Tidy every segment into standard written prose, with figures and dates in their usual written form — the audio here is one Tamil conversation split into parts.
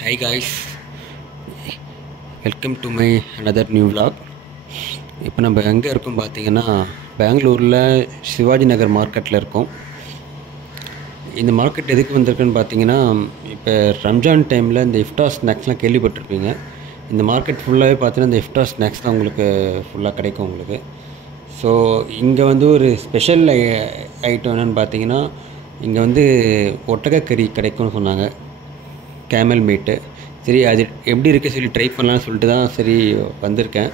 Hi guys, welcome to my another new vlog. இப்போ நம்ம எங்கே இருக்கோம் பார்த்தீங்கன்னா பெங்களூரில் சிவாஜி நகர் மார்க்கெட்டில் இருக்கோம். இந்த மார்க்கெட் எதுக்கு வந்திருக்குன்னு பார்த்தீங்கன்னா, இப்போ ரம்ஜான் டைமில் இந்த இஃப்டார் ஸ்நாக்ஸ்லாம் கேள்விப்பட்டிருப்பீங்க. இந்த மார்க்கெட் ஃபுல்லாகவே பார்த்தீங்கன்னா இந்த இஃப்டார் ஸ்நாக்ஸ் தான் உங்களுக்கு ஃபுல்லாக கிடைக்கும் உங்களுக்கு. ஸோ இங்கே வந்து ஒரு ஸ்பெஷல் ஐட்டம் என்னென்னு பார்த்தீங்கன்னா, இங்கே வந்து ஒட்டகக்கறி கிடைக்கும்னு சொன்னாங்க, கேமல் மீட்டு. சரி, அது எப்படி இருக்குது சொல்லி ட்ரை பண்ணலான்னு சொல்லிட்டு தான் சரி வந்திருக்கேன்.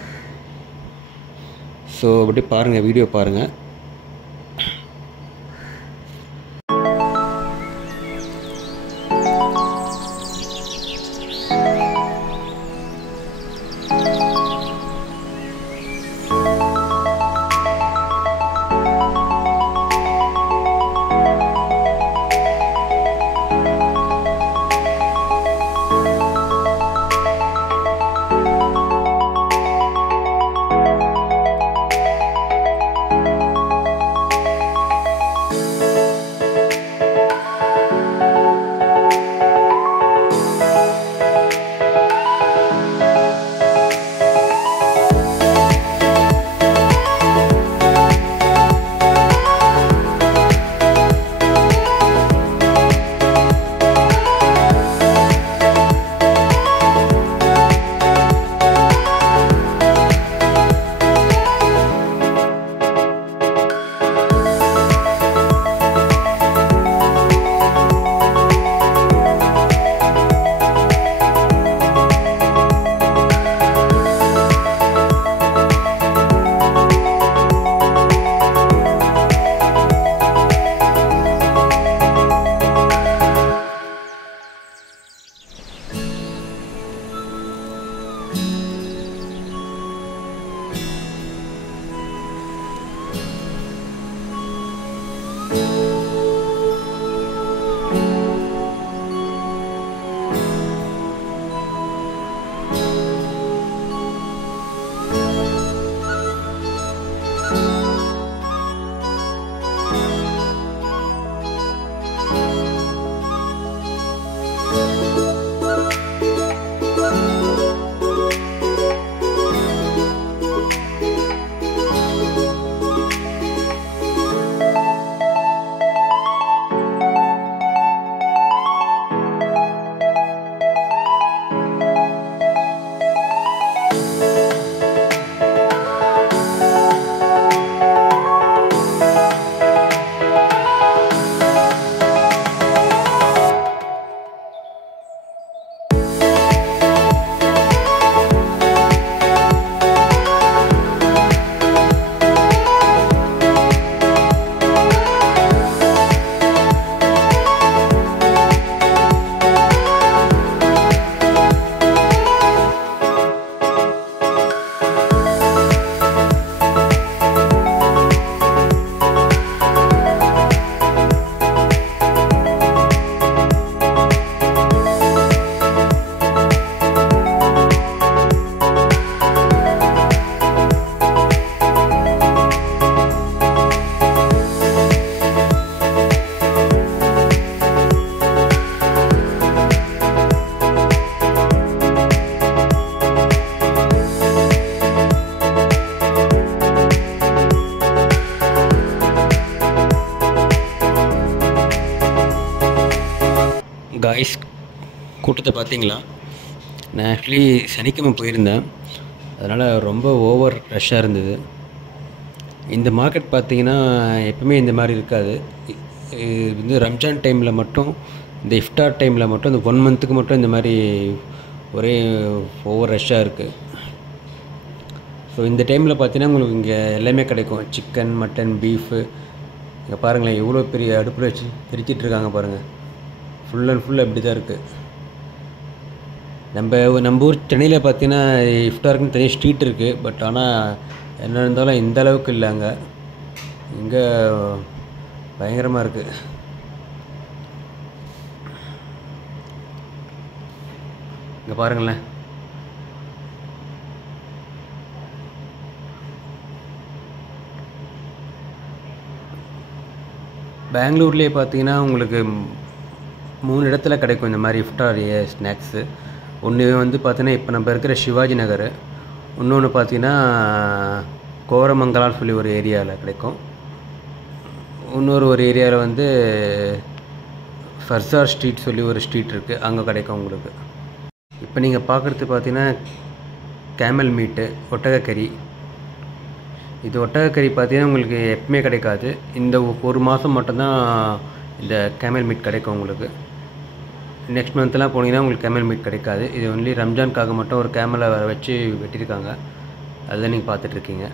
ஸோ அப்படி பாருங்கள், வீடியோ பாருங்கள். காய்ஸ், கூட்டத்தை பார்த்தீங்களா? நான் ஆக்சுவலி சனிக்கிழமை போயிருந்தேன், அதனால் ரொம்ப ஓவர் ரஷ்ஷாக இருந்தது. இந்த மார்க்கெட் பார்த்தீங்கன்னா எப்பவுமே இந்த மாதிரி இருக்காது. இது வந்து ரம்ஜான் டைமில் மட்டும், இந்த இஃப்டார் டைமில் மட்டும், இந்த 1 மந்த்துக்கு மட்டும் இந்த மாதிரி ஒரே ஓவர் ரஷ்ஷாக இருக்குது. ஸோ இந்த டைமில் பார்த்தீங்கன்னா உங்களுக்கு இங்கே எல்லாமே கிடைக்கும். Chicken, mutton, beef. இங்கே பாருங்களேன், எவ்வளோ பெரிய அடுப்பில் வச்சு எரிச்சிட்ருக்காங்க பாருங்கள். ஃபுல் அண்ட் ஃபுல் அப்படி தான் இருக்குது. நம்ம ஊர் சென்னையில் பார்த்தீங்கன்னா இஃப்டாருக்குன்னு தனியாக ஸ்ட்ரீட் இருக்குது. பட் ஆனால் என்ன இருந்தாலும் இந்த அளவுக்கு இல்லை. அங்கே இங்கே பயங்கரமாக இருக்குது. இங்கே பாருங்களேன், பெங்களூர்லேயே பார்த்தீங்கன்னா உங்களுக்கு 3 இடத்துல கிடைக்கும் இந்த மாதிரி இஃப்டார் ஸ்நாக்ஸு. ஒன்று வந்து பார்த்தீங்கன்னா இப்போ நம்ம இருக்கிற சிவாஜி நகர், இன்னொன்று பார்த்தீங்கன்னா கோரமங்கலான்னு சொல்லி ஒரு ஏரியாவில் கிடைக்கும். ஒரு ஏரியாவில் வந்து ஃபர்சார் ஸ்ட்ரீட் சொல்லி ஒரு ஸ்ட்ரீட் இருக்குது, அங்கே கிடைக்கும் உங்களுக்கு. இப்போ நீங்கள் பார்க்குறது பார்த்தீங்கன்னா கேமல் மீட்டு, ஒட்டகக்கறி. இது ஒட்டகக்கறி பார்த்தீங்கன்னா உங்களுக்கு எப்பவுமே கிடைக்காது, இந்த ஒரு மாதம் மட்டும்தான் இந்த கேமல் மீட் கிடைக்கும் உங்களுக்கு. நெக்ஸ்ட் மந்த்லாம் போனீங்கன்னா உங்களுக்கு கேமல் மீட் கிடைக்காது. இது ஒன்லி ரம்ஜானுக்காக மட்டும் ஒரு கேமலை வர வச்சு வெட்டியிருக்காங்க, அதுதான் நீங்கள் பார்த்துட்ருக்கீங்க.